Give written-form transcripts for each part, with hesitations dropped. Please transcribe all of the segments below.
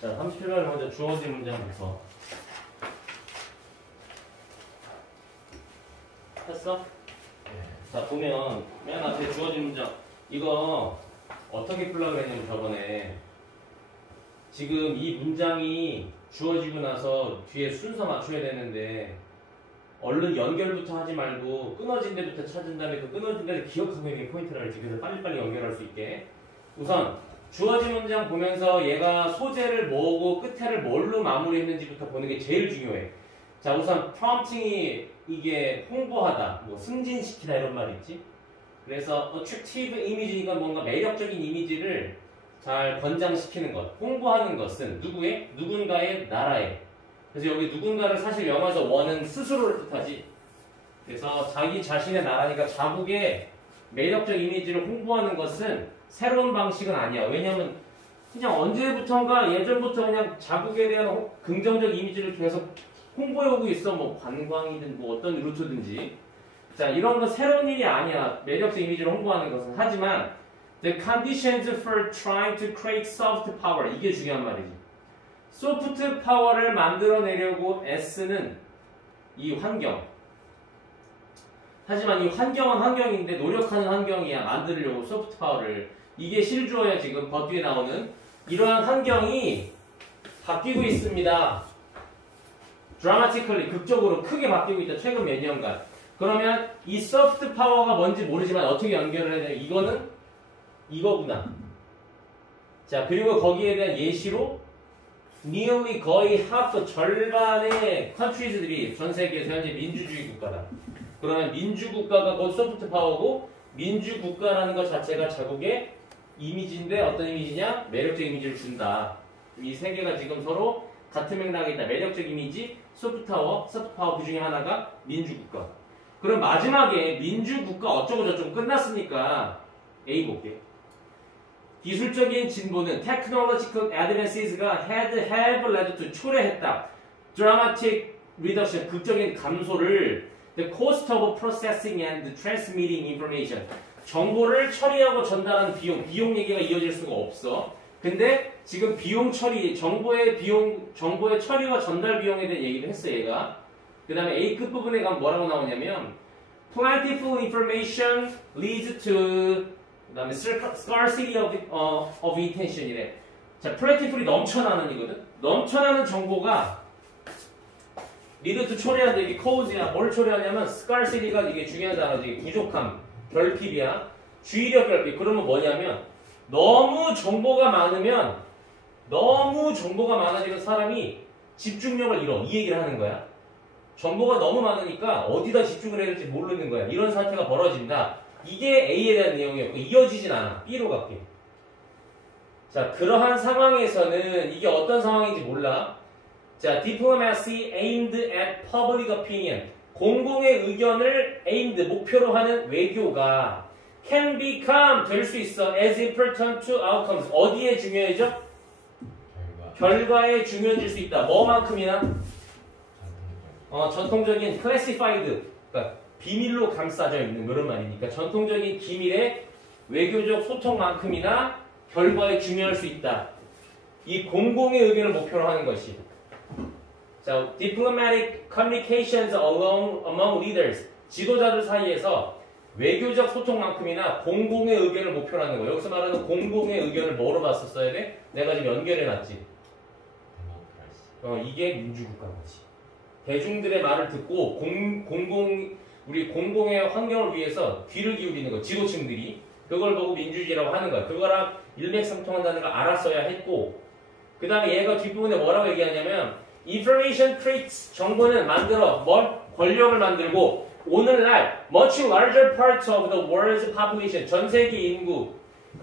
자, 37번을 먼저 주어진 문장부터. 했어? 네. 자, 보면 맨 앞에 주어진 문장. 이거 어떻게 풀려고 했냐면 저번에 지금 이 문장이 주어지고 나서 뒤에 순서 맞춰야 되는데 얼른 연결부터 하지 말고 끊어진 데부터 찾은 다음에 그 끊어진 데를 기억하고 있는 게 포인트라 그랬지. 그래서 빨리빨리 연결할 수 있게. 우선 주어진 문장 보면서 얘가 소재를 뭐고 끝에를 뭘로 마무리했는지부터 보는 게 제일 중요해. 자, 우선 프롬프팅이 이게 홍보하다, 뭐 승진시키다 이런 말이 있지. 그래서 attractive image니까 뭔가 매력적인 이미지를 잘 권장시키는 것, 홍보하는 것은 누구의? 누군가의 나라의. 그래서 여기 누군가를 사실 영어에서 원은 스스로를 뜻하지. 그래서 자기 자신의 나라니까 자국의 매력적 이미지를 홍보하는 것은 새로운 방식은 아니야. 왜냐면 그냥 언제부턴가 예전부터 그냥 자국에 대한 긍정적 이미지를 계속 홍보해오고 있어. 뭐 관광이든 뭐 어떤 루트든지. 자, 이런 건 새로운 일이 아니야. 매력적 이미지를 홍보하는 것은. 하지만 the conditions for trying to create soft power, 이게 중요한 말이지. 소프트 파워를 만들어내려고 애쓰는 이 환경. 하지만 이 환경은 환경인데 노력하는 환경이야. 만들려고 소프트 파워를. 이게 실주어야. 지금 거 뒤에 나오는 이러한 환경이 바뀌고 있습니다. dramatically, 극적으로 크게 바뀌고 있다. 최근 몇 년간. 그러면 이 소프트 파워가 뭔지 모르지만 어떻게 연결을 해야 돼? 이거는 이거구나. 자, 그리고 거기에 대한 예시로 nearly 거의 half, 절반의 countries들이 전 세계에서 현재 민주주의 국가다. 그러면 민주국가가 곧 소프트 파워고 민주국가라는 것 자체가 자국의 이미지인데 어떤 이미지냐? 매력적 이미지를 준다. 이 세 개가 지금 서로 같은 맥락에 있다. 매력적 이미지, 소프트 파워 그 중에 하나가 민주국가. 그럼 마지막에 민주국가 어쩌고저쩌고 끝났으니까 A 볼게. 기술적인 진보는 technological advances,가 have led to 초래했다. dramatic reduction, 극적인 감소를 the cost of processing and transmitting information. 정보를 처리하고 전달하는 비용 얘기가 이어질 수가 없어. 근데 지금 비용 처리, 정보의 처리와 전달 비용에 대한 얘기를 했어, 얘가. 그 다음에 A 끝부분에 가면 뭐라고 나오냐면 plentiful information leads to 그 다음에 scarcity of intention이래. 자, plentiful이 넘쳐나는 이거든. 넘쳐나는 정보가 lead to 초래한다. 이게 cause야. 뭘 초래하냐면 scarcity가 이게 중요한 단어지. 부족함, 결핍이야. 주의력 결핍. 그러면 뭐냐면 너무 정보가 많아지면 사람이 집중력을 잃어. 이 얘기를 하는 거야. 정보가 너무 많으니까 어디다 집중을 해야 될지 모르는 거야. 이런 사태가 벌어진다. 이게 A에 대한 내용이었고 이어지진 않아. B로 갈게. 자, 그러한 상황에서는 이게 어떤 상황인지 몰라. 자, diplomacy aimed at public opinion. 공공의 의견을 aimed, 목표로 하는 외교가 can become, 될 수 있어. as important to outcomes. 어디에 중요해져? 결과에 중요해질 수 있다. 뭐만큼이나? 전통적인 classified, 그러니까 비밀로 감싸져 있는 그런 말이니까 전통적인 기밀의 외교적 소통만큼이나 결과에 중요할 수 있다. 이 공공의 의견을 목표로 하는 것이. 자, diplomatic communications among leaders. 지도자들 사이에서 외교적 소통만큼이나 공공의 의견을 목표로 하는 거예요. 여기서 말하는 공공의 의견을 뭐로 봤었어야 돼? 내가 지금 연결해놨지. 이게 민주국가거지. 대중들의 말을 듣고 우리 공공의 환경을 위해서 귀를 기울이는 거, 지도층들이 그걸 보고 민주주의라고 하는 거야. 그거랑 일맥상통한다는 걸 알았어야 했고, 그 다음에 얘가 뒷부분에 뭐라고 얘기하냐면 information creates, 정보는 만들어 권력을 만들고 오늘날 much larger parts of the world's population, 전 세계 인구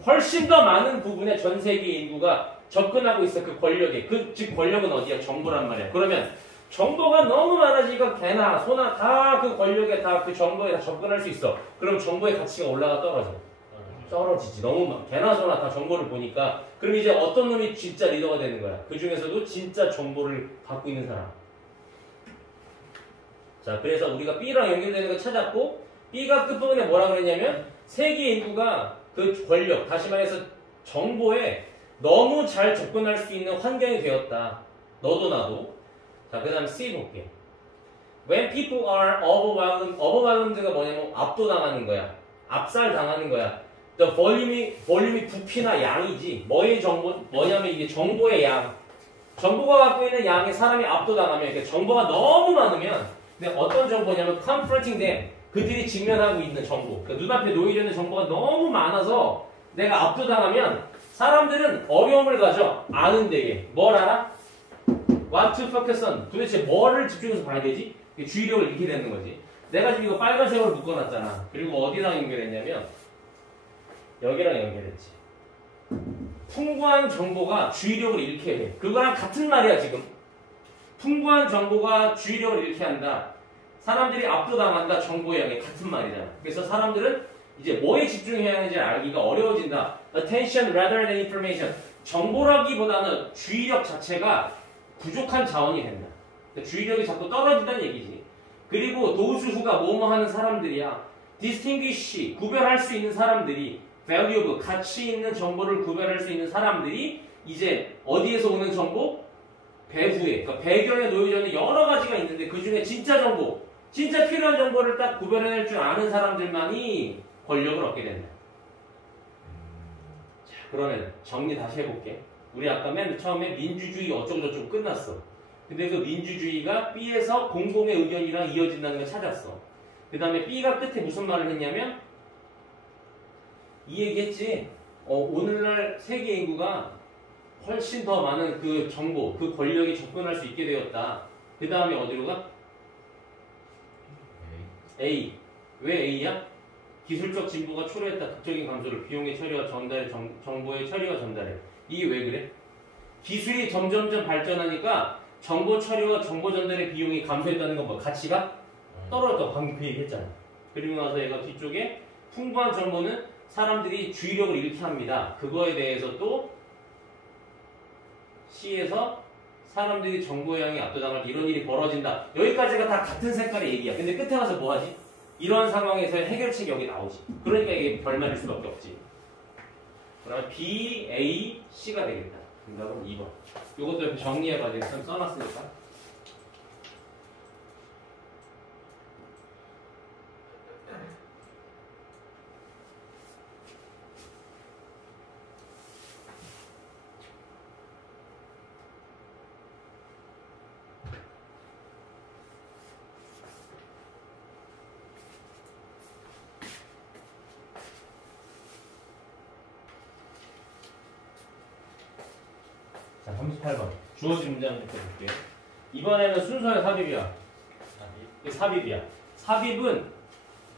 훨씬 더 많은 부분의 전 세계 인구가 접근하고 있어. 그 권력에. 즉 권력은 어디야? 정보란 말이야. 그러면 정보가 너무 많아지니까 개나 소나 다 그 권력에 다 그 정보에 다 접근할 수 있어. 그럼 정보의 가치가 올라가 떨어지지. 너무 개나 소나 다 정보를 보니까. 그럼 이제 어떤 놈이 진짜 리더가 되는 거야. 그 중에서도 진짜 정보를 갖고 있는 사람. 자, 그래서 우리가 B랑 연결되는 거 찾았고, B가 끝부분에 뭐라 그랬냐면 세계 인구가 그 권력, 다시 말해서 정보에 너무 잘 접근할 수 있는 환경이 되었다. 너도 나도. 자, 그 다음 C 볼게. When people are overwhelmed가 뭐냐면 압도당하는 거야. 압살당하는 거야. The 볼륨이 부피나 양이지. 뭐의 정보, 뭐냐면 이게 정보의 양. 정보가 갖고 있는 양에 사람이 압도당하면, 그러니까 정보가 너무 많으면, 근데 어떤 정보냐면 confronting them. 그들이 직면하고 있는 정보. 그러니까 눈앞에 놓여 있는 정보가 너무 많아서 내가 압도당하면 사람들은 어려움을 가져. 아는 데에. 뭘 알아? What to focus on. 도대체 뭐를 집중해서 봐야 되지? 주의력을 잃게 되는 거지. 내가 지금 이거 빨간색으로 묶어놨잖아. 그리고 어디랑 연결했냐면 여기랑 연결했지. 풍부한 정보가 주의력을 잃게 해. 그거랑 같은 말이야 지금. 풍부한 정보가 주의력을 잃게 한다. 사람들이 압도당한다. 정보에 의해 같은 말이잖아. 그래서 사람들은 이제 뭐에 집중해야 하는지 알기가 어려워진다. Attention rather than information. 정보라기보다는 주의력 자체가 부족한 자원이 된다. 그러니까 주의력이 자꾸 떨어진다는 얘기지. 그리고 도수후가 뭐뭐 하는 사람들이야. distinguish, 구별할 수 있는 사람들이 valuable, 가치 있는 정보를 구별할 수 있는 사람들이 이제 어디에서 오는 정보? 배후에, 그러니까 배경에 놓여져 있는 여러 가지가 있는데 그 중에 진짜 정보, 진짜 필요한 정보를 딱 구별해낼 줄 아는 사람들만이 권력을 얻게 된다. 자, 그러면 정리 다시 해볼게. 우리 아까 맨 처음에 민주주의 어쩌고저쩌고 끝났어. 근데 그 민주주의가 B에서 공공의 의견이랑 이어진다는 걸 찾았어. 그 다음에 B가 끝에 무슨 말을 했냐면 이 얘기했지. 오늘날 세계 인구가 훨씬 더 많은 그 정보, 그 권력에 접근할 수 있게 되었다. 그 다음에 어디로 가? A. 왜 A야? 기술적 진보가 초래했다. 극적인 감소를 비용의 처리와 전달에 정보의 처리와 전달에. 이게 왜 그래? 기술이 점점점 발전하니까 정보 처리와 정보 전달의 비용이 감소했다는 건 뭐? 가치가 떨어졌다. 방금 그 얘기 했잖아. 그리고 나서 얘가 뒤쪽에 풍부한 정보는 사람들이 주의력을 잃게 합니다. 그거에 대해서 또 C에서 사람들이 정보의 양이 압도당할 때 이런 일이 벌어진다. 여기까지가 다 같은 색깔의 얘기야. 근데 끝에 가서 뭐 하지? 이러한 상황에서의 해결책이 여기 나오지. 그러니까 이게 별말일 수밖에 없지. 그러면 B, A, C가 되겠다. 정답은 2번. 이것도 이렇게 정리해봐. 지금 써놨으니까. 자, 38번. 주어진 문장부터 볼게요. 이번에는 순서의 삽입이야. 삽입이야. 삽입은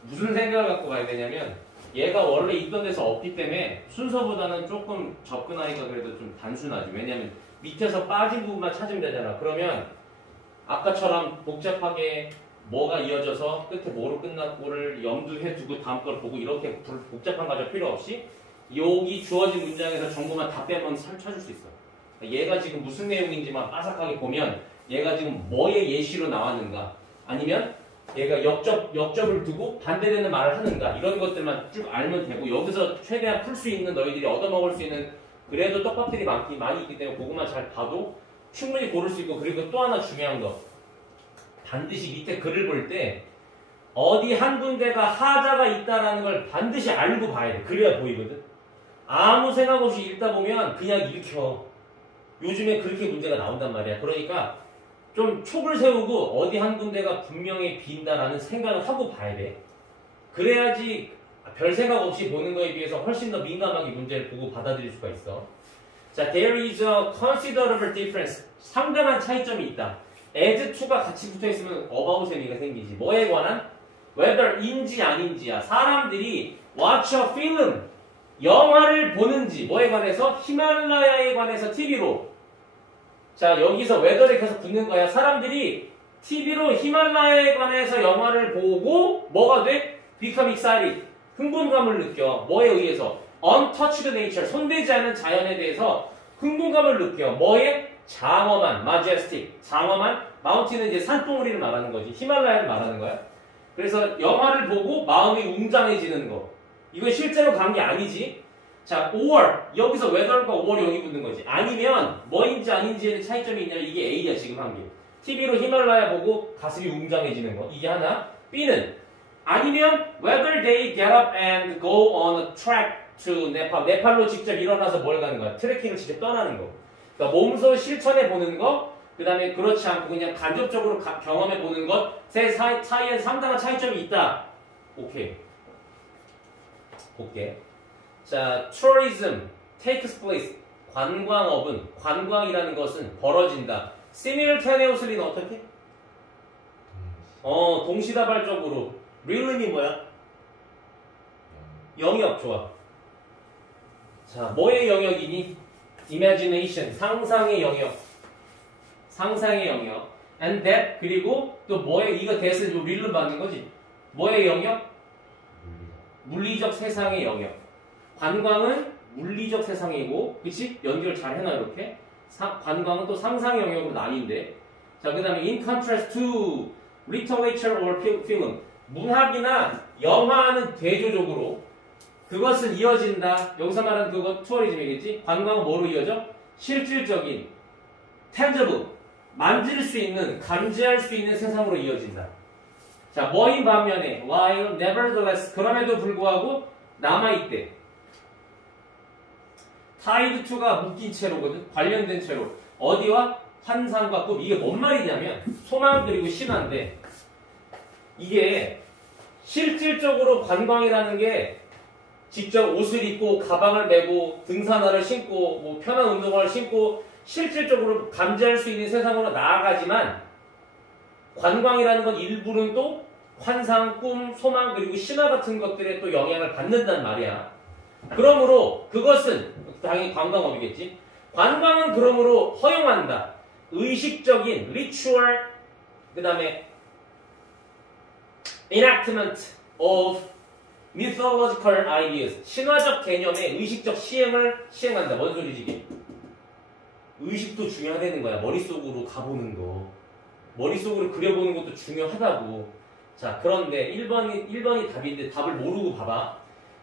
무슨 생각을 갖고 봐야 되냐면 얘가 원래 있던 데서 없기 때문에 순서보다는 조금 접근하기가 그래도 좀 단순하지. 왜냐면 밑에서 빠진 부분만 찾으면 되잖아. 그러면 아까처럼 복잡하게 뭐가 이어져서 끝에 뭐로 끝났고를 염두해 두고 다음 걸 보고 이렇게 복잡한 과정 필요 없이 여기 주어진 문장에서 정보만 다 빼면 찾을 수 있어. 얘가 지금 무슨 내용인지만 빠삭하게 보면 얘가 지금 뭐의 예시로 나왔는가 아니면 얘가 역접을 두고 반대되는 말을 하는가 이런 것들만 쭉 알면 되고 여기서 최대한 풀 수 있는 너희들이 얻어먹을 수 있는 그래도 떡밥들이 많이 있기 때문에 그것만 잘 봐도 충분히 고를 수 있고 그리고 또 하나 중요한 거 반드시 밑에 글을 볼 때 어디 한 군데가 하자가 있다라는 걸 반드시 알고 봐야 돼. 그래야 보이거든. 아무 생각 없이 읽다 보면 그냥 읽혀. 요즘에 그렇게 문제가 나온단 말이야. 그러니까 좀 촉을 세우고 어디 한 군데가 분명히 빈다라는 생각을 하고 봐야 돼. 그래야지 별 생각 없이 보는 거에 비해서 훨씬 더 민감하게 문제를 보고 받아들일 수가 있어. 자, there is a considerable difference. 상당한 차이점이 있다. as to가 같이 붙어있으면 about 의미가 생기지. 뭐에 관한? whether인지 아닌지야. 사람들이 watch a film. 영화를 보는지 뭐에 관해서? 히말라야에 관해서 TV로. 자, 여기서 whether에 계속 붙는 거야. 사람들이 TV로 히말라야에 관해서 영화를 보고 뭐가 돼? become excited. 흥분감을 느껴. 뭐에 의해서? untouched nature. 손대지 않은 자연에 대해서 흥분감을 느껴. 뭐에? 장엄한, majestic. 장엄한, mountain은 이제 산봉우리를 말하는 거지. 히말라야를 말하는 거야. 그래서 영화를 보고 마음이 웅장해지는 거. 이건 실제로 간 게 아니지. 자, or 여기서 whether과 or이 여기 붙는 거지. 아니면 뭐인지 아닌지에 차이점이 있냐면 이게 A야 지금 한 게. TV로 히말라야 보고 가슴이 웅장해지는 거. 이게 하나. B는 아니면 whether they get up and go on a trek to 네팔. 네팔로 직접 일어나서 뭘 가는 거야? 트레킹을 직접 떠나는 거. 그러니까 몸소 실천해 보는 거. 그 다음에 그렇지 않고 그냥 간접적으로 경험해 보는 것. 세 사이에 상당한 차이점이 있다. 오케이. 볼게. 자, tourism takes place. 관광업은, 관광이라는 것은 벌어진다. simultaneously는 어떻게? 동시다발적으로. really이 뭐야? 영역, 좋아. 자, 뭐의 영역이니? imagination, 상상의 영역. 상상의 영역. and that, 그리고 또 뭐의, 이거 that을 real로 받는 거지. 뭐의 영역? 물리적 세상의 영역. 관광은 물리적 세상이고, 그치? 연결 잘 해놔, 이렇게. 관광은 또 상상의 영역으로 나뉜대. 자, 그 다음에 in contrast to literature or film. 문학이나 영화는 대조적으로 그것은 이어진다. 여기서 말하는 그거 투어리즘이겠지? 관광은 뭐로 이어져? 실질적인, tangible, 만질 수 있는, 감지할 수 있는 세상으로 이어진다. 자, 뭐인 반면에 while nevertheless, 그럼에도 불구하고 남아있대. tied to가 묶인 채로거든. 관련된 채로. 어디와? 환상과 꿈. 이게 뭔 말이냐면 소망 그리고 신화인데 이게 실질적으로 관광이라는 게 직접 옷을 입고 가방을 메고 등산화를 신고 뭐 편한 운동화를 신고 실질적으로 감지할 수 있는 세상으로 나아가지만 관광이라는 건 일부는 또 환상, 꿈, 소망 그리고 신화 같은 것들에 또 영향을 받는단 말이야. 그러므로 그것은 당연히 관광업이겠지. 관광은 그러므로 허용한다. 의식적인 ritual 그 다음에 enactment of mythological ideas 신화적 개념의 의식적 시행을 시행한다. 뭔 소리지 이게? 의식도 중요하다는 거야. 머릿속으로 가보는 거. 머릿속으로 그려보는 것도 중요하다고. 자, 그런데 1번이 답인데 답을 모르고 봐봐.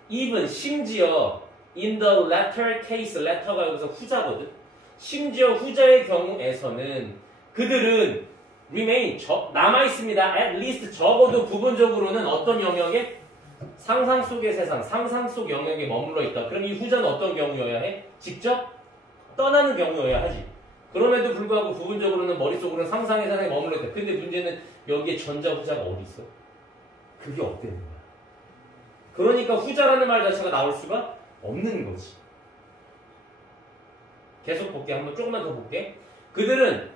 even 심지어 in the latter case, letter가 여기서 후자거든. 심지어 후자의 경우에서는 그들은 remain, 남아있습니다. at least 적어도 부분적으로는 어떤 영역에? 상상 속의 세상, 상상 속 영역에 머물러 있다. 그럼 이 후자는 어떤 경우여야 해? 직접 떠나는 경우여야 하지. 그럼에도 불구하고 부분적으로는 머릿속으로는 상상의 세상에 머물러 있다. 근데 문제는 여기에 전자 후자가 어디 있어? 그게 없다는 거야. 그러니까 후자라는 말 자체가 나올 수가 없는 거지. 계속 볼게. 한번 조금만 더 볼게. 그들은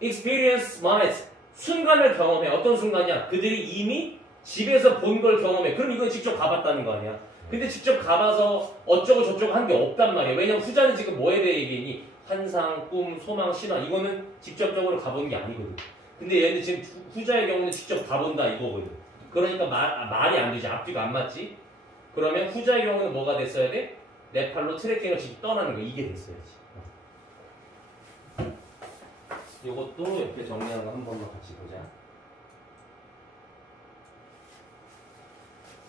experience moment, 순간을 경험해. 어떤 순간이야? 그들이 이미 집에서 본 걸 경험해. 그럼 이건 직접 가봤다는 거 아니야? 근데 직접 가봐서 어쩌고 저쩌고 한 게 없단 말이야. 왜냐면 후자는 지금 뭐에 대해 얘기했니? 환상, 꿈, 소망, 신화. 이거는 직접적으로 가본 게 아니거든. 근데 얘는 지금 후자의 경우는 직접 가본다 이거거든. 그러니까 말이 안 되지. 앞뒤가 안 맞지? 그러면 후자의 경우는 뭐가 됐어야 돼? 네팔로 트레킹을 직접 떠나는 거. 이게 됐어야지. 이것도 이렇게 정리하는 거 한 번만 같이 보자.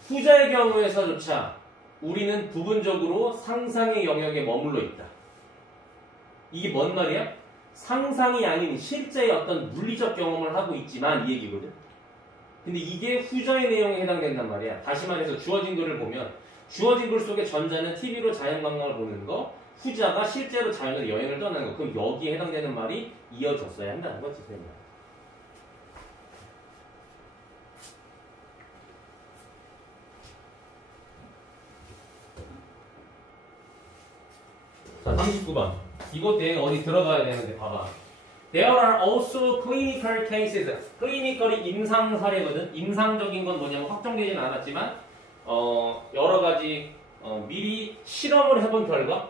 후자의 경우에서조차 우리는 부분적으로 상상의 영역에 머물러 있다. 이게 뭔 말이야? 상상이 아닌 실제의 어떤 물리적 경험을 하고 있지만 이 얘기거든. 근데 이게 후자의 내용에 해당된단 말이야. 다시 말해서 주어진 글을 보면 주어진 글 속에 전자는 TV로 자연관광을 보는 거, 후자가 실제로 자연으로 여행을 떠나는 거. 그럼 여기에 해당되는 말이 이어졌어야 한다는 거지. 자, 39번. 이것 때문에 어디 들어가야 되는데 봐봐. There are also clinical cases. clinical이 임상 사례거든. 임상적인 건 뭐냐면 확정되지는 않았지만 여러 가지 미리 실험을 해본 결과,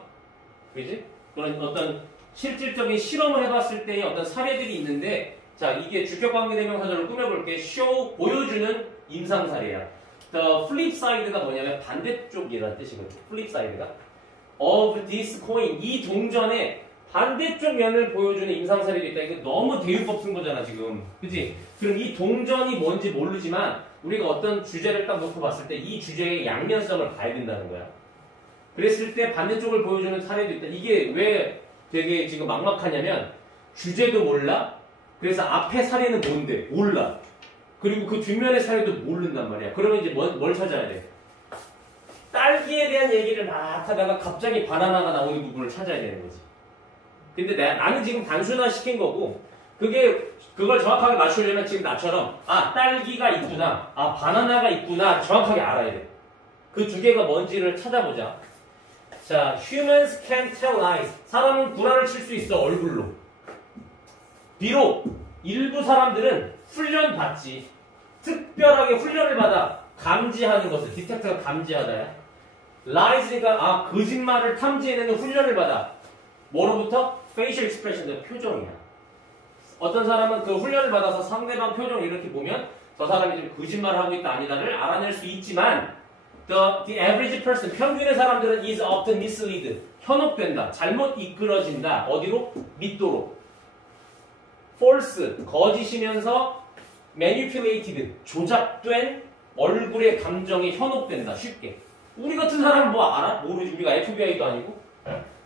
그지? 그런 어떤 실질적인 실험을 해봤을 때의 어떤 사례들이 있는데, 자, 이게 주격관계대명사절로 꾸며볼게. show, 보여주는 임상 사례야. The flip side가 뭐냐면 반대쪽이라는 뜻이거든. flip side가 of this coin, 이 동전의 반대쪽 면을 보여주는 임상사례도 있다. 이거 너무 대유법 쓴 거잖아 지금. 그치? 그럼 이 동전이 뭔지 모르지만 우리가 어떤 주제를 딱 놓고 봤을 때 이 주제의 양면성을 봐야 된다는 거야. 그랬을 때 반대쪽을 보여주는 사례도 있다. 이게 왜 되게 지금 막막하냐면 주제도 몰라. 그래서 앞에 사례는 뭔데? 몰라. 그리고 그 뒷면의 사례도 모른단 말이야. 그러면 이제 뭘 찾아야 돼? 딸기에 대한 얘기를 막 하다가 갑자기 바나나가 나오는 부분을 찾아야 되는 거지. 근데 나는 지금 단순화 시킨 거고 그걸 정확하게 맞추려면 지금 나처럼 딸기가 있구나, 바나나가 있구나 정확하게 알아야 돼. 그 두 개가 뭔지를 찾아보자. 자, humans can tell lies. 사람은 구라를 칠 수 있어 얼굴로. 비록 일부 사람들은 훈련 받지. 특별하게 훈련을 받아 감지하는 것을 디텍터가 감지하다야. lies니까 거짓말을 탐지해내는 훈련을 받아. 뭐로부터? facial expression, 표정이야. 어떤 사람은 그 훈련을 받아서 상대방 표정을 이렇게 보면 저 사람이 지금 거짓말을 하고 있다 아니다를 알아낼 수 있지만 the average person, 평균의 사람들은 is often misled, 현혹된다, 잘못 이끌어진다. 어디로? 믿도록. false, 거짓이면서 manipulated, 조작된 얼굴의 감정에 현혹된다. 쉽게. 우리 같은 사람은 뭐 알아? 모르지. 우리가 FBI도 아니고.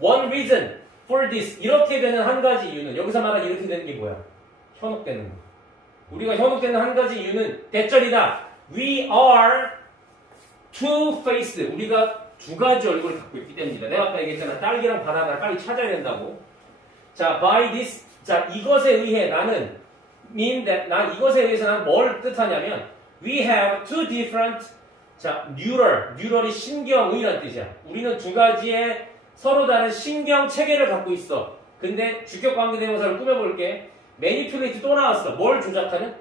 One reason for this. 이렇게 되는 한 가지 이유는, 여기서 말하는 이렇게 되는 게 뭐야? 현혹되는 거. 우리가 현혹되는 한 가지 이유는 대절이다. We are two-faced. 우리가 두 가지 얼굴을 갖고 있기 때문이다. 내가 아까 얘기했잖아. 딸기랑 바나나를 빨리 찾아야 된다고. 자, by this. 자, 이것에 의해 나는 mean that. 이것에 의해서 나는 뭘 뜻하냐면 we have two different. 자, 뉴럴이 신경의란 뜻이야. 우리는 두 가지의 서로 다른 신경 체계를 갖고 있어. 근데 주격 관계 대명사를 꾸며볼게. manipulate 또 나왔어. 뭘 조작하는?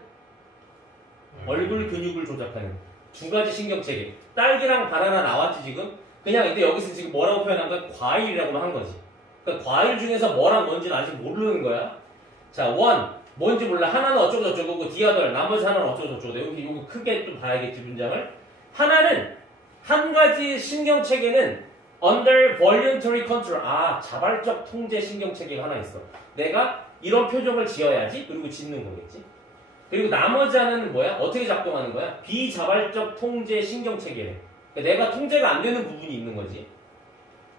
얼굴 근육을 조작하는. 두 가지 신경 체계. 딸기랑 바나나 나왔지 지금? 그냥 근데 여기서 지금 뭐라고 표현한 거야? 과일이라고만 한 거지. 그러니까 과일 중에서 뭐랑 뭔지는 아직 모르는 거야. 자, one. 뭔지 몰라. 하나는 어쩌고저쩌고, 그 디아덜, 나머지 하나는 어쩌고저쩌고. 여기 크게 좀 봐야겠지, 문장을. 하나는, 한 가지 신경체계는 under voluntary control. 자발적 통제 신경체계가 하나 있어. 내가 이런 표정을 지어야지. 그리고 짓는 거겠지. 그리고 나머지 하나는 뭐야? 어떻게 작동하는 거야? 비자발적 통제 신경체계래. 그러니까 내가 통제가 안 되는 부분이 있는 거지.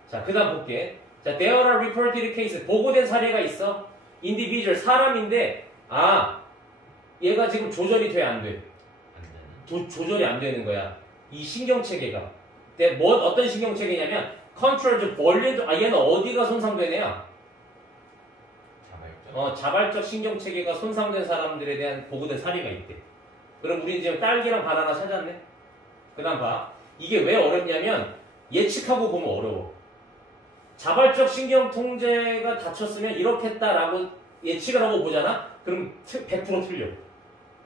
자, 그 다음 볼게. 자, there are reported cases. 보고된 사례가 있어. individual, 사람인데, 얘가 지금 조절이 돼, 안 돼? 조절이 안 되는 거야. 이 신경체계가. 어떤 신경체계냐면, control, 얘는 어디가 손상되네요? 자발적 신경체계가 손상된 사람들에 대한 보고된 사례가 있대. 그럼 우리는 지금 딸기랑 바나나 찾았네? 그 다음 봐. 이게 왜 어렵냐면, 예측하고 보면 어려워. 자발적 신경 통제가 다쳤으면 이렇게 했다라고 예측을 하고 보잖아? 그럼 100% 틀려.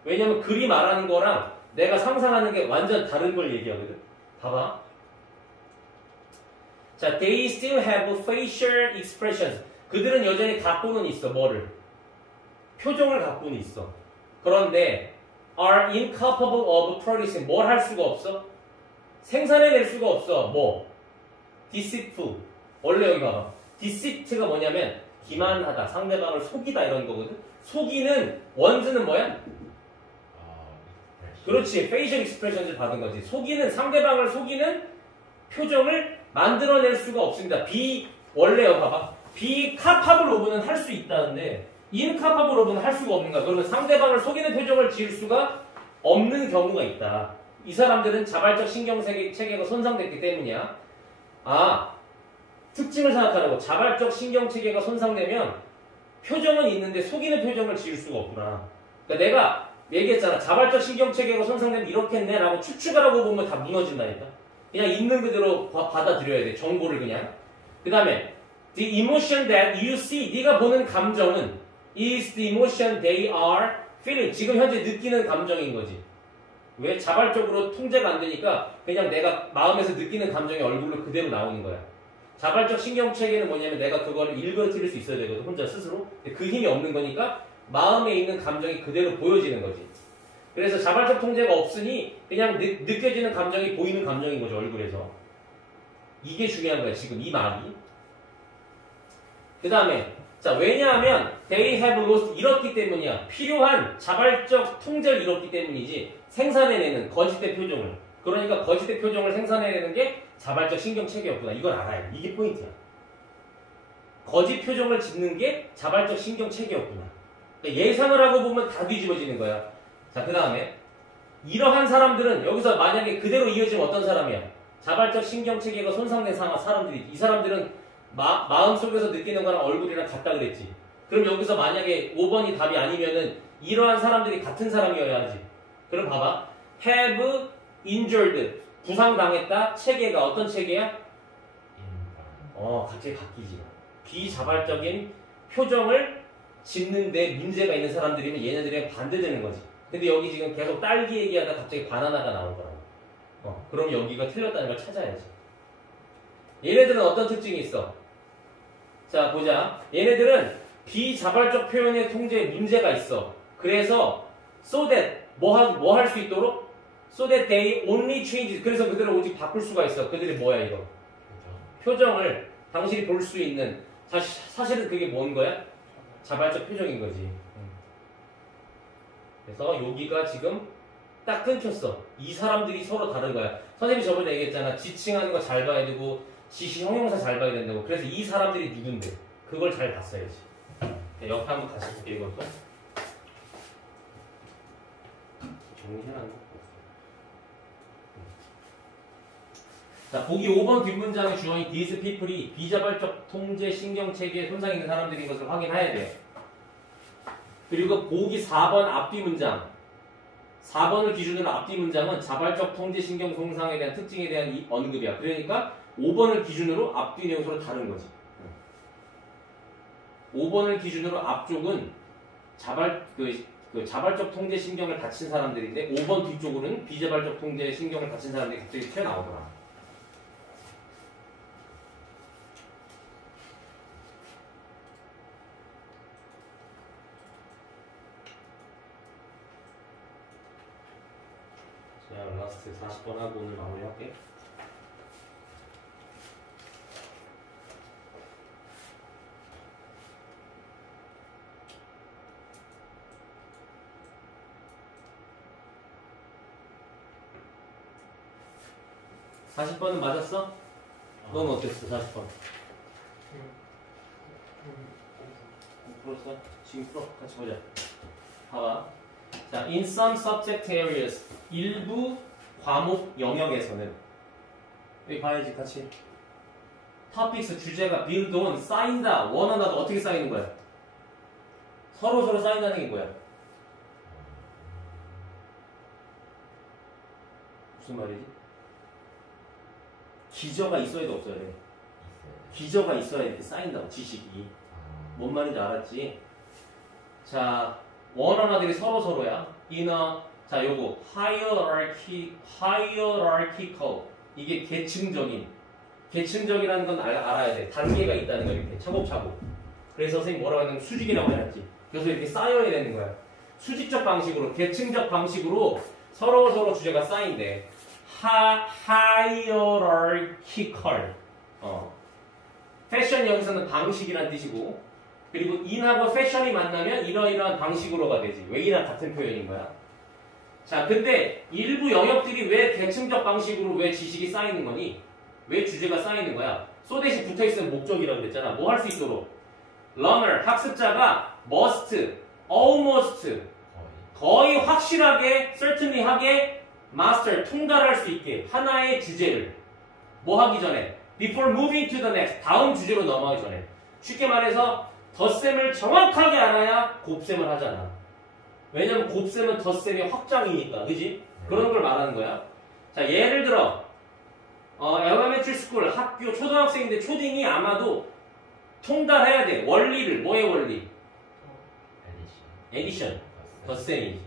왜냐면 글이 말하는 거랑 내가 상상하는 게 완전 다른 걸 얘기하거든. 봐봐. 자, they still have facial expressions. 그들은 여전히 갖고는 있어. 뭐를? 표정을 갖고는 있어. 그런데 are incapable of producing. 뭘 할 수가 없어? 생산해낼 수가 없어. 뭐? deceitful. 원래 여기 봐봐. deceit가 뭐냐면 기만하다, 상대방을 속이다 이런 거거든. 속이는 원즈는 뭐야? 그렇지. facial expressions를 받은 거지. 상대방을 속이는 표정을 만들어낼 수가 없습니다. 원래 여기 봐봐. capable of는 할 수 있다는데 incapable of는 할 수가 없는 거야. 그러면 상대방을 속이는 표정을 지을 수가 없는 경우가 있다. 이 사람들은 자발적 신경체계가 손상됐기 때문이야. 특징을 생각하라고. 자발적 신경체계가 손상되면 표정은 있는데 속이는 표정을 지을 수가 없구나. 그러니까 내가 얘기했잖아. 자발적 신경체계가 손상되면 이렇게 했네 라고 추측을 하고 보면 다 무너진다니까. 그냥 있는 그대로 받아들여야 돼. 정보를 그냥. 그 다음에 the emotion that you see. 네가 보는 감정은 is the emotion they are feeling. 지금 현재 느끼는 감정인 거지. 왜? 자발적으로 통제가 안 되니까 그냥 내가 마음에서 느끼는 감정이 얼굴로 그대로 나오는 거야. 자발적 신경체계는 뭐냐면 내가 그거를 일그러뜨릴 수 있어야 되거든. 혼자 스스로. 그 힘이 없는 거니까 마음에 있는 감정이 그대로 보여지는 거지. 그래서 자발적 통제가 없으니 그냥 느껴지는 감정이 보이는 감정인 거죠. 얼굴에서. 이게 중요한 거야. 지금 이 말이. 그 다음에 자 왜냐하면 they have lost 잃었기 때문이야. 필요한 자발적 통제를 잃었기 때문이지 생산해내는 거짓된 표정을. 그러니까 거짓된 표정을 생산해내는 게 자발적 신경체계였구나. 이걸 알아야 돼. 이게 포인트야. 거짓 표정을 짓는 게 자발적 신경체계였구나. 그러니까 예상을 하고 보면 다 뒤집어지는 거야. 자, 그 다음에 이러한 사람들은 여기서 만약에 그대로 이어지면 어떤 사람이야? 자발적 신경체계가 손상된 사람들이. 이 사람들은 마음속에서 느끼는 거랑 얼굴이랑 같다 그랬지. 그럼 여기서 만약에 5번이 답이 아니면은 이러한 사람들이 같은 사람이어야 하지. 그럼 봐봐. have injured 부상당했다. 체계가 어떤 체계야? 갑자기 바뀌지. 비자발적인 표정을 짓는데 문제가 있는 사람들이면 얘네들이랑 반대되는 거지. 근데 여기 지금 계속 딸기 얘기하다 갑자기 바나나가 나온 거라고. 그럼 여기가 틀렸다는 걸 찾아야지. 얘네들은 어떤 특징이 있어? 자, 보자. 얘네들은 비자발적 표현의 통제에 문제가 있어. 그래서 so that 뭐 할 수 있도록 so that they only change 그래서 그들은 오직 바꿀 수가 있어. 그들이 뭐야 이거? 표정을 당신이 볼 수 있는 사실은 그게 뭔 거야? 자발적 표정인 거지. 그래서 여기가 지금 딱 끊겼어. 이 사람들이 서로 다른 거야. 선생님이 저번에 얘기했잖아. 지칭하는 거 잘 봐야 되고 지시 형용사 잘 봐야 된다고. 그래서 이 사람들이 누군데? 그걸 잘 봤어야지. 옆에 한번 다시 볼게 이것도. 정리해놨나? 자, 보기 5번 뒷문장의 주어인 these people이 비자발적 통제 신경체계에 손상이 있는 사람들인 것을 확인해야 돼. 그리고 보기 4번 앞뒤 문장. 4번을 기준으로 앞뒤 문장은 자발적 통제 신경 손상에 대한 특징에 대한 이 언급이야. 그러니까 5번을 기준으로 앞뒤 내용 서로 다른 거지. 5번을 기준으로 앞쪽은 자발적 통제 신경을 다친 사람들인데 5번 뒤쪽으로는 비자발적 통제 신경을 다친 사람들이 갑자기 튀어나오더라. 자, 라스트 40번 하고 오늘 마무리할게. 자, 40번은 맞았어? 넌 어땠어? 40번. 풀었어? 지금 풀어. 같이 보자. 봐봐. 자, in some subject areas 일부 과목 영역에서는 여기 봐야지 같이. topics 주제가 build on 쌓인다. 원하나도 어떻게 쌓이는 거야? 서로 쌓인다는 게 뭐야? 무슨 말이지? 기저가 있어야 돼 없어야 돼? 기저가 있어야 돼. 쌓인다고 지식이. 뭔 말인지 알았지? 자, 원어나들이 서로야. 자, 요거 hierarchical 이게 계층적이라는 건 알아야 돼. 단계가 있다는 거 이렇게 차곡차곡. 그래서 선생님 뭐라고 하냐면 수직이라고 해놨지. 그래서 이렇게 쌓여야 되는 거야. 수직적 방식으로, 계층적 방식으로 서로 주제가 쌓인대. hierarchical. 패션 여기서는 방식이란 뜻이고, 그리고 in하고 fashion이 만나면 이러이러한 방식으로가 되지. 왜 이랑 같은 표현인 거야? 자, 근데 일부 영역들이 왜 계층적 방식으로 왜 지식이 쌓이는 거니? 왜 주제가 쌓이는 거야? 소댓이 붙어있으면 목적이라고 그랬잖아. 뭐 할 수 있도록? learner, 학습자가 must, almost, 거의 확실하게, certainly 하게 master, 통달할 수 있게 하나의 주제를 뭐 하기 전에? before moving to the next, 다음 주제로 넘어가기 전에. 쉽게 말해서 덧셈을 정확하게 알아야 곱셈을 하잖아. 왜냐면 곱셈은 덧셈의 확장이니까, 그지? 그런 걸 말하는 거야. 자, 예를 들어 elementary school, 학교, 초등학생인데 초딩이 아마도 통달해야 돼. 원리를, 뭐의 원리? addition, 덧셈이지.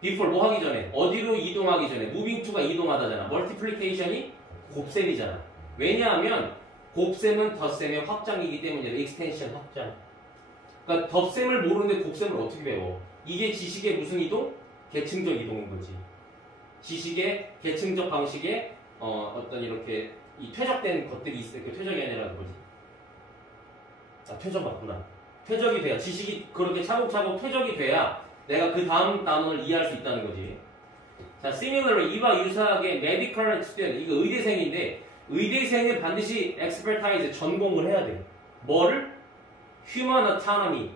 before 뭐 하기 전에? 어디로 이동하기 전에? moving to가 이동하다잖아. multiplication이 곱셈이잖아. 왜냐하면 곱셈은 덧셈의 확장이기 때문이야. extension 확장. 그러니까 덧셈을 모르는데 곱셈을 어떻게 배워? 이게 지식의 무슨 이동? 계층적 이동인 거지. 지식의 계층적 방식의 어떤 이렇게 이 퇴적된 것들이 있을 때 퇴적이 아니라 뭐지? 아, 퇴적 맞구나. 퇴적이 돼야 지식이 그렇게 차곡차곡 퇴적이 돼야 내가 그 다음 단어를 이해할 수 있다는 거지. 자, similarly 이와 유사하게 medical student 이거 의대생인데 의대생은 반드시 expertise 전공을 해야 돼. 뭐를? human autonomy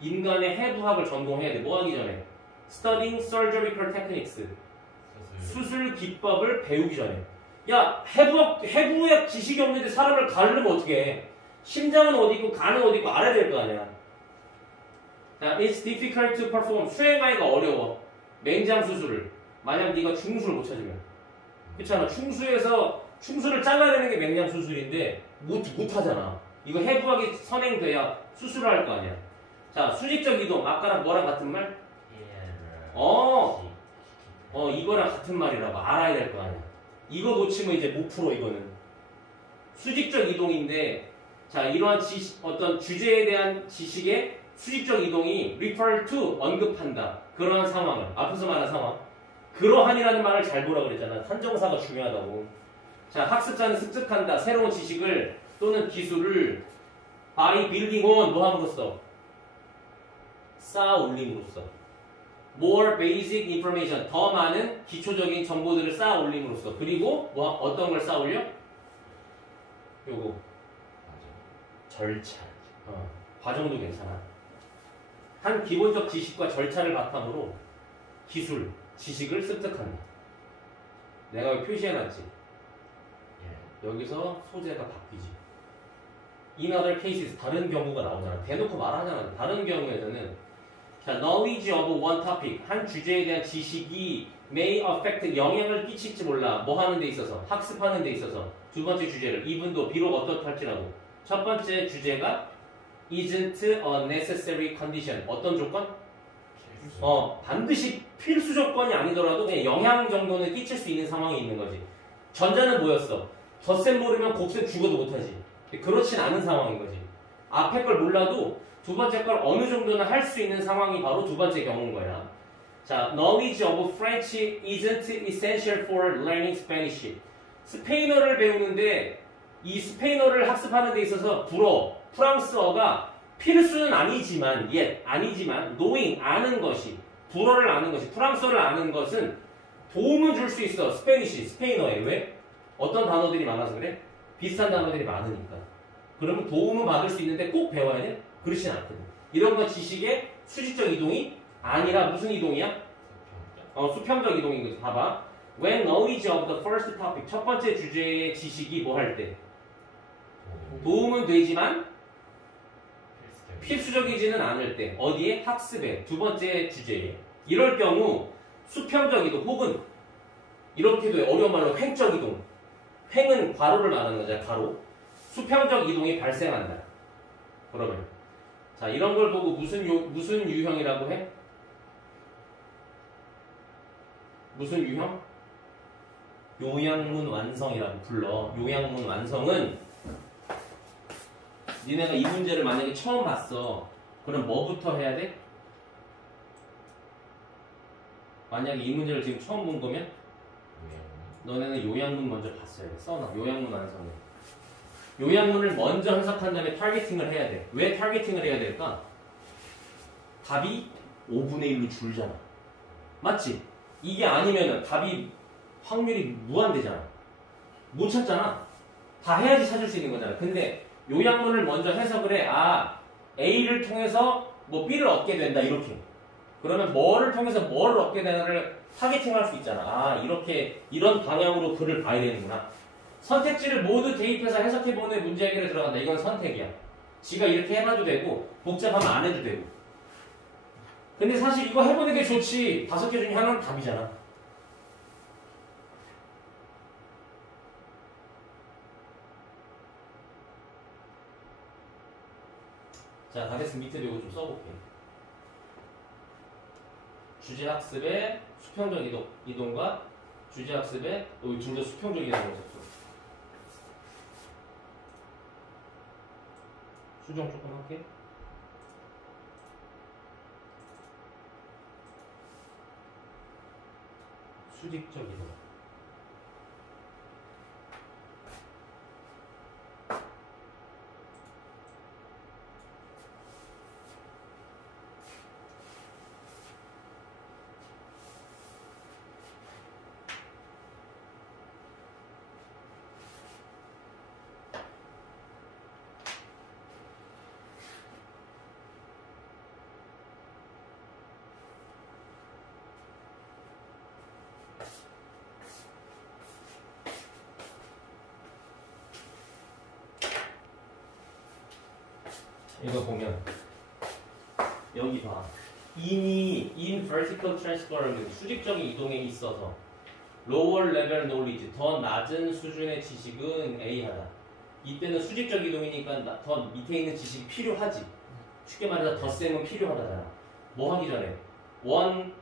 인간의 해부학을 전공해야 돼. 뭐 하기 전에? studying surgical techniques 수술 기법을 배우기 전에. 야, 해부학 지식이 없는데 사람을 가르면 어떻게 해? 심장은 어디 있고 간은 어디 있고 알아야 될 거 아니야. 자, it's difficult to perform. 수행하기가 어려워. 맹장 수술을. 만약 네가 충수를 못 찾으면. 그렇잖아. 충수를 잘라내는 게 맹장 수술인데 못 하잖아. 이거 해부학이 선행돼야 수술을 할 거 아니야. 자, 수직적 이동. 아까랑 뭐랑 같은 말? 이거랑 같은 말이라고 알아야 될 거 아니야. 이거 놓치면 이제 못 풀어, 이거는. 수직적 이동인데, 자, 이러한 어떤 주제에 대한 지식의 수직적 이동이 refer to, 언급한다. 그러한 상황을, 앞에서 말한 상황. 그러한이라는 말을 잘 보라 그랬잖아. 한정사가 중요하다고. 자, 학습자는 습득한다. 새로운 지식을 또는 기술을 by building on, 뭐 함으로써? 쌓아 올림으로써. more basic information, 더 많은 기초적인 정보들을 쌓아 올림으로써. 그리고 뭐 어떤 걸 쌓아 올려? 요거 절차. 과정도 괜찮아. 한 기본적 지식과 절차를 바탕으로 기술, 지식을 습득한다. 내가 여기 표시해놨지. 여기서 소재가 바뀌지. In other cases, 다른 경우가 나오잖아. 대놓고 말하잖아. 다른 경우에는 자, knowledge of one topic, 한 주제에 대한 지식이 may affect, 영향을 끼칠지 몰라. 뭐 하는 데 있어서? 학습하는 데 있어서. 두 번째 주제를, 이분도 비록 어떻할지라도. 첫 번째 주제가 isn't a necessary condition. 어떤 조건? 반드시 필수 조건이 아니더라도 그냥 영향 정도는 끼칠 수 있는 상황이 있는 거지. 전자는 뭐였어? 덧셈 모르면 곱셈 죽어도 못하지. 그렇진 않은 상황인 거지. 앞에 걸 몰라도 두 번째 걸 어느 정도는 할 수 있는 상황이 바로 두 번째 경우인 거야. 자, knowledge of French isn't essential for learning Spanish. 스페인어를 배우는데 이 스페인어를 학습하는 데 있어서 프랑스어가 필수는 아니지만 knowing, 아는 것이, 불어를 아는 것이, 프랑스어를 아는 것은 도움은 줄 수 있어. 스페인어에. 왜? 어떤 단어들이 많아서 그래? 비슷한 단어들이 많으니까. 그러면 도움은 받을 수 있는데 꼭 배워야 돼? 그렇진 않거든. 이런 건 지식의 수직적 이동이 아니라 무슨 이동이야? 수평적 이동인 거지. 봐봐. When knowledge of the first topic, 첫 번째 주제의 지식이 뭐 할 때? 도움은 되지만 필수적이지는 않을 때. 어디에? 학습에. 두 번째 주제에. 이럴 경우 수평적 이동 혹은 이렇게도 해. 어려운 말로 횡적 이동. 횡은 괄호를 말하는 거잖아. 괄호. 수평적 이동이 발생한다. 그러면 자, 이런 걸 보고 무슨 유형이라고 해? 무슨 유형? 요양문 완성이라고 불러. 요양문 완성은 니네가 이 문제를 만약에 처음 봤어. 그럼 뭐부터 해야 돼? 만약에 이 문제를 지금 처음 본 거면 너네는 요양문 먼저 봤어야 돼. 써놔. 요양문 완성을. 요양문을 먼저 해석한 다음에 타겟팅을 해야 돼. 왜 타겟팅을 해야 될까? 답이 5분의 1로 줄잖아. 맞지? 이게 아니면은 답이 확률이 무한대잖아. 못 찾잖아. 다 해야지 찾을 수 있는 거잖아. 근데 요양문을 먼저 해석을 해. A를 통해서 뭐 B를 얻게 된다. 이렇게. 그러면 뭐를 통해서 뭐를 얻게 되나를 타겟팅할 수 있잖아. 이렇게 이런 방향으로 글을 봐야 되는구나. 선택지를 모두 대입해서 해석해보는 문제 해결에 들어간다. 이건 선택이야. 지가 이렇게 해봐도 되고 복잡하면 안 해도 되고. 근데 사실 이거 해보는 게 좋지. 5개 중에 하나는 답이잖아. 자, 답에서 밑에도 이거 좀 써볼게. 주제학습의 수평적 이동과 주제학습의 여기 둘 다 수평적 이동을 썼어. 수정 조금 할게. 수직적 이동. 이거 보면 여기 봐. in vertical transform 수직적인 이동에 있어서 lower level knowledge 더 낮은 수준의 지식은 A하다. 이때는 수직적 이동이니까 더 밑에 있는 지식이 필요하지. 쉽게 말해서 덧셈은 필요하다잖아. 뭐 하기 전에 one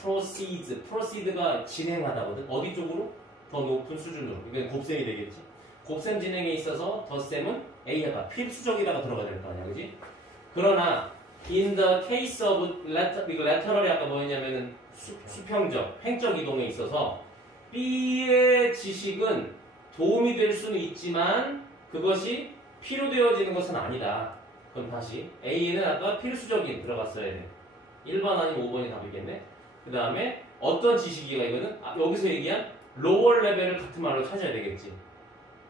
proceed가 진행하다거든. 어디 쪽으로? 더 높은 수준으로. 이게 곱셈이 되겠지. 곱셈 진행에 있어서 덧셈은 A가 필수적이라고 들어가야 될 거 아니야, 그지? 그러나 in the case of lateral이 아까 뭐였냐면은 수평적, 횡적 이동에 있어서 B의 지식은 도움이 될 수는 있지만 그것이 필요되어지는 것은 아니다. 그럼 다시 A는 아까 필수적인 들어갔어야 돼. 1번 아니면 5번이 답이겠네. 그 다음에 어떤 지식이가 이거는 여기서 얘기한 lower 레벨을 같은 말로 찾아야 되겠지.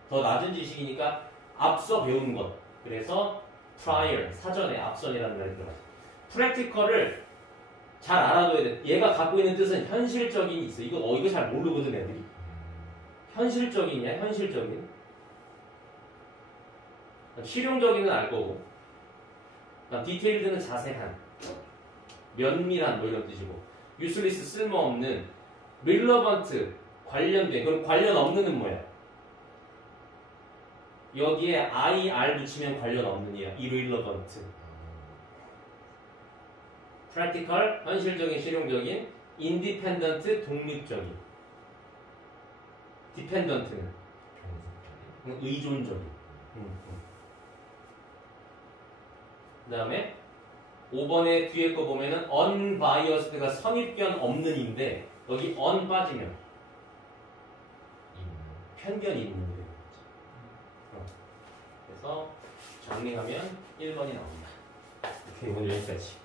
더 낮은 지식이니까 앞서 배운 것. 그래서 prior, 사전에 앞선이라는 말이 들어가죠. practical을 잘 알아둬야 돼. 얘가 갖고 있는 뜻은 현실적인이 있어. 이거 잘 모르거든 애들이. 현실적인이야, 현실적인. 실용적인은 알 거고. 그다음 디테일드는 자세한, 면밀한 뭐 이런 뜻이고. useless 쓸모없는, relevant 관련된. 그럼 관련 없는은 뭐야? 여기에 IR 붙이면 관련 없는이야. irrelevant. practical, 현실적인, 실용적인, independent, 독립적인. dependent는 의존적인. 그 다음에 5번에 뒤에 거 보면은 unbiased가 선입견 없는인데 여기 un 빠지면 편견이 있는 거예요. 그래서 정리하면 1번이 나옵니다. 이렇게 오늘 여기까지.